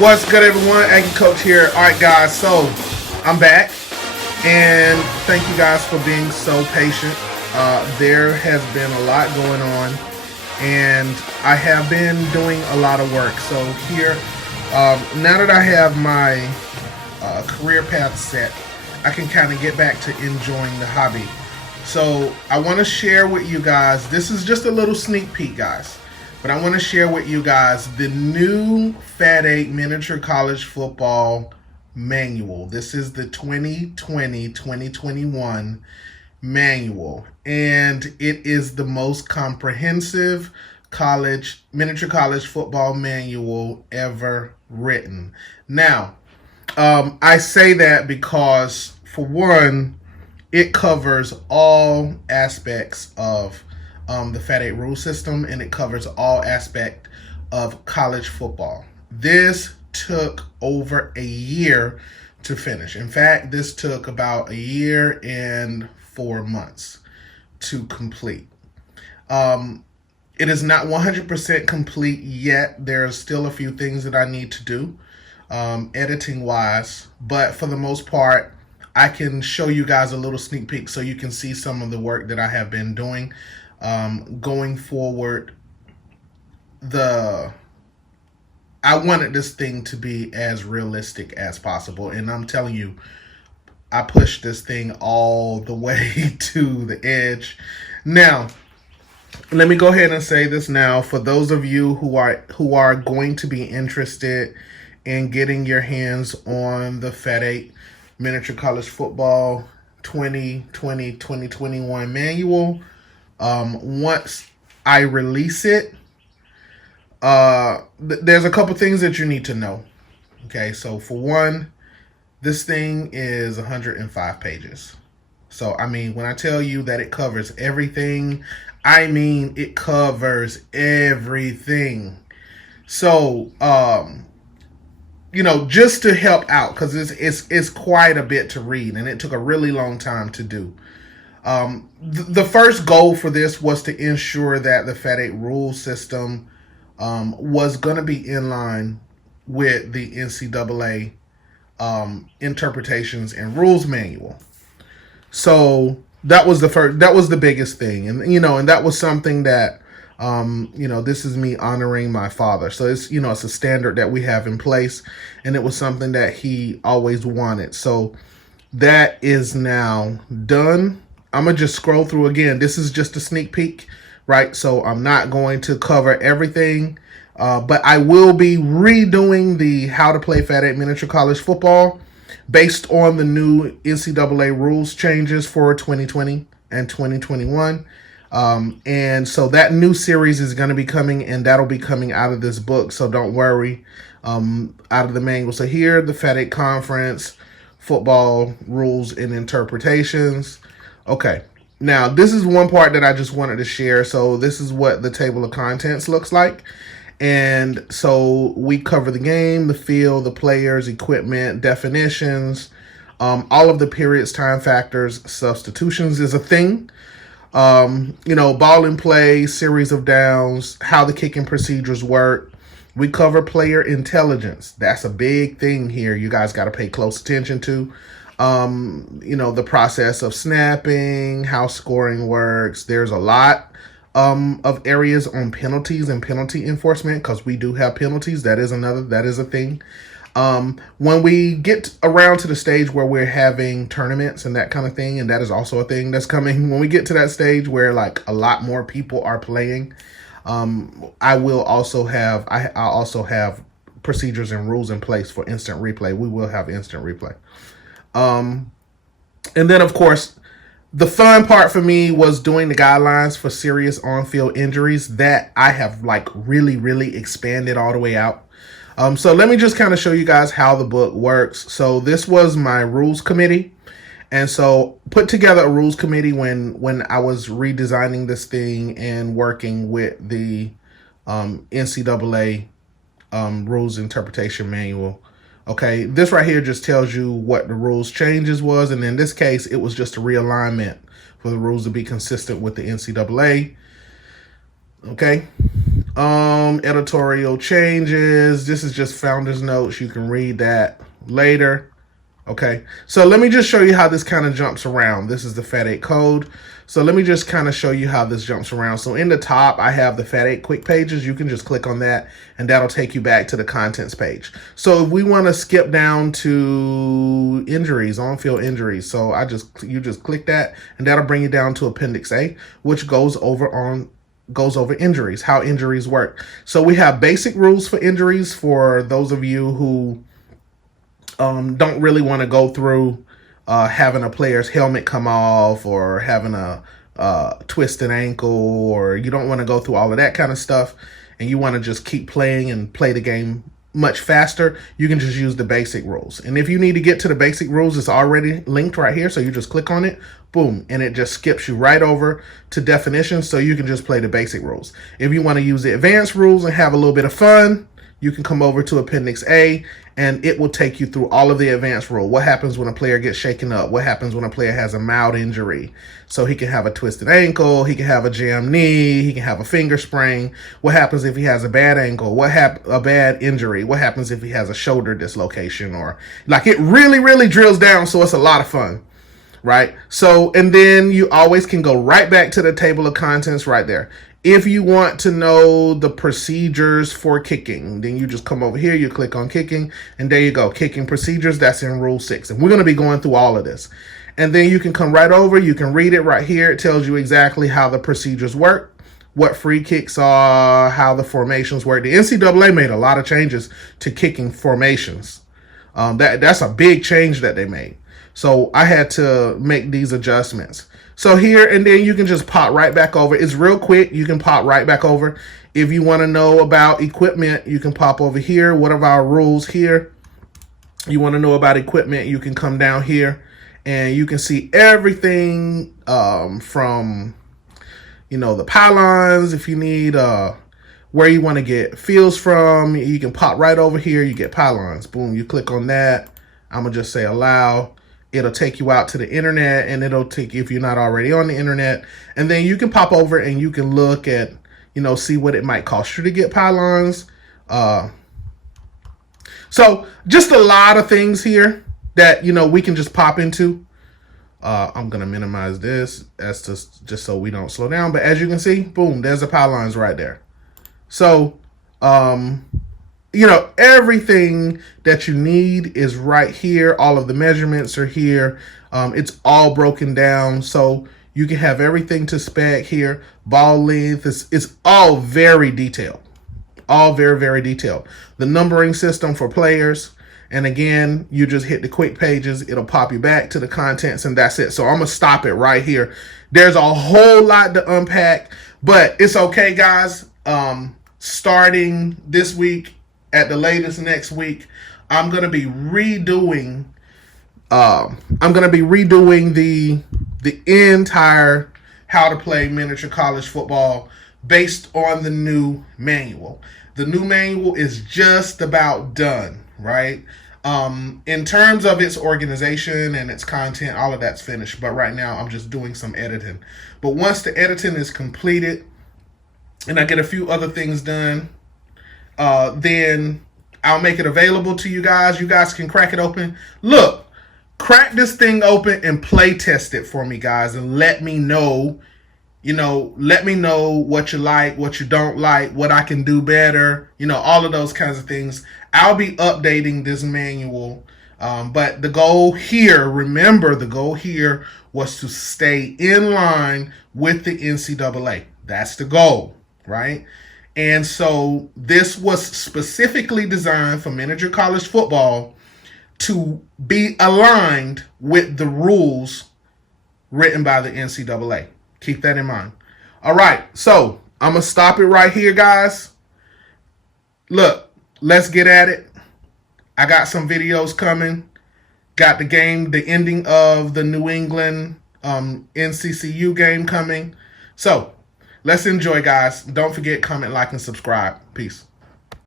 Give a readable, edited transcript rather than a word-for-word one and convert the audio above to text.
What's good, everyone? Aggie Coach here. All right, guys. So I'm back, and thank you guys for being so patient. There has been a lot going on, and I have been doing a lot of work. So here, now that I have my career path set, I can kind of get back to enjoying the hobby. So I want to share with you guys. This is just a little sneak peek, guys. But I want to share with you guys the new FAT8 Miniature College Football Manual. This is the 2020-2021 manual. And it is the most comprehensive miniature college football manual ever written. Now, I say that because, for one, it covers all aspects of the FAT8 rule system, and it covers all aspects of college football. This took over a year to finish. In fact, this took about a year and 4 months to complete. It is not 100% complete yet. There's still a few things that I need to do editing wise, but for the most part, I can show you guys a little sneak peek so you can see some of the work that I have been doing. Going forward, I wanted this thing to be as realistic as possible, and I'm telling you, I pushed this thing all the way to the edge. Now, let me go ahead and say this now for those of you who are going to be interested in getting your hands on the FAT8 Miniature College Football 2020-2021 manual. Once I release it, there's a couple things that you need to know. Okay, so for one, this thing is 105 pages. So, I mean, when I tell you that it covers everything, I mean it covers everything. So, just to help out, because it's quite a bit to read, and it took a really long time to do. The first goal for this was to ensure that the FAT8 rule system was going to be in line with the NCAA interpretations and rules manual. So that was the biggest thing, and that was something that this is me honoring my father. So it's a standard that we have in place, and it was something that he always wanted. So that is now done. I'm going to just scroll through again. This is just a sneak peek, right? So I'm not going to cover everything, but I will be redoing the How to Play FAT8 Miniature College Football based on the new NCAA rules changes for 2020 and 2021. And so that new series is going to be coming, and that'll be coming out of this book. So don't worry, out of the manual. So here, the FAT8 Conference Football Rules and Interpretations. Okay, now this is one part that I just wanted to share. So this is what the table of contents looks like. And so we cover the game, the field, the players, equipment, definitions, all of the periods, time factors, substitutions is a thing. Ball in play, series of downs, how the kicking procedures work. We cover player intelligence. That's a big thing here. You guys got to pay close attention to. The process of snapping, how scoring works. There's a lot of areas on penalties and penalty enforcement, because we do have penalties. That is a thing. When we get around to the stage where we're having tournaments and that kind of thing, and that is also a thing that's coming. When we get to that stage where like a lot more people are playing, I'll also have procedures and rules in place for instant replay. We will have instant replay. And then, of course, the fun part for me was doing the guidelines for serious on-field injuries that I have really, really expanded all the way out. So let me just kind of show you guys how the book works. So this was my rules committee. And so put together a rules committee when I was redesigning this thing and working with the NCAA rules interpretation manual. Okay, this right here just tells you what the rules changes was, and in this case, it was just a realignment for the rules to be consistent with the NCAA. Okay, Editorial changes. This is just founder's notes. You can read that later. Okay, so let me just show you how this kind of jumps around. This is the FAT8 code. So let me just kind of show you how this jumps around. So in the top, I have the FAT8 quick pages. You can just click on that and that'll take you back to the contents page. So if we want to skip down to injuries, on-field injuries. So you just click that and that'll bring you down to Appendix A, which goes over injuries, how injuries work. So we have basic rules for injuries for those of you who don't really want to go through having a player's helmet come off or having a twisted ankle, or you don't want to go through all of that kind of stuff and you want to just keep playing and play the game much faster. You can just use the basic rules. And if you need to get to the basic rules, it's already linked right here. So you just click on it, boom, and it just skips you right over to definitions. So you can just play the basic rules. If you want to use the advanced rules and have a little bit of fun, you can come over to Appendix A and it will take you through all of the advanced rule. What happens when a player gets shaken up? What happens when a player has a mild injury? So he can have a twisted ankle, he can have a jammed knee, he can have a finger sprain. What happens if he has a bad ankle? A bad injury? What happens if he has a shoulder dislocation? Or like, it really, really drills down, so it's a lot of fun, right? So, and then you always can go right back to the table of contents right there. If you want to know the procedures for kicking, then you just come over here, you click on kicking, and there you go, kicking procedures. That's in Rule 6. And we're going to be going through all of this. And then you can come right over, you can read it right here. It tells you exactly how the procedures work, what free kicks are, how the formations work. The NCAA made a lot of changes to kicking formations. That's a big change that they made. So I had to make these adjustments. So here, and then you can just pop right back over. It's real quick. You can pop right back over. If you want to know about equipment, you can pop over here. What are our rules here? You want to know about equipment, you can come down here and you can see everything from, the pylons. If you need where you want to get fields from, you can pop right over here. You get pylons. Boom, you click on that. I'm going to just say allow. It'll take you out to the internet, and it'll take you, if you're not already on the internet, and then you can pop over and you can look at, see what it might cost you to get pylons. So just a lot of things here that, we can just pop into. I'm going to minimize this as just so we don't slow down. But as you can see, boom, there's the pylons right there. So, everything that you need is right here. All of the measurements are here. It's all broken down. So you can have everything to spec here. Ball length, it's all very detailed. All very, very detailed. The numbering system for players. And again, you just hit the quick pages. It'll pop you back to the contents and that's it. So I'm going to stop it right here. There's a whole lot to unpack, but it's okay, guys. Starting this week, at the latest next week, I'm going to be redoing the entire how to play miniature college football based on the new manual. The new manual is just about done, right? In terms of its organization and its content, all of that's finished. But right now, I'm just doing some editing. But once the editing is completed and I get a few other things done, then I'll make it available to you guys. You guys can crack it open. Look, crack this thing open and play test it for me, guys, and let me know, let me know what you like, what you don't like, what I can do better, all of those kinds of things. I'll be updating this manual. But the goal here, remember, the goal here was to stay in line with the NCAA. That's the goal, right? And so this was specifically designed for miniature college football to be aligned with the rules written by the NCAA. Keep that in mind. All right, so I'm going to stop it right here, guys. Look, let's get at it. I got some videos coming. Got the ending of the New England NCCU game coming. So let's enjoy, guys. Don't forget, comment, like, and subscribe. Peace.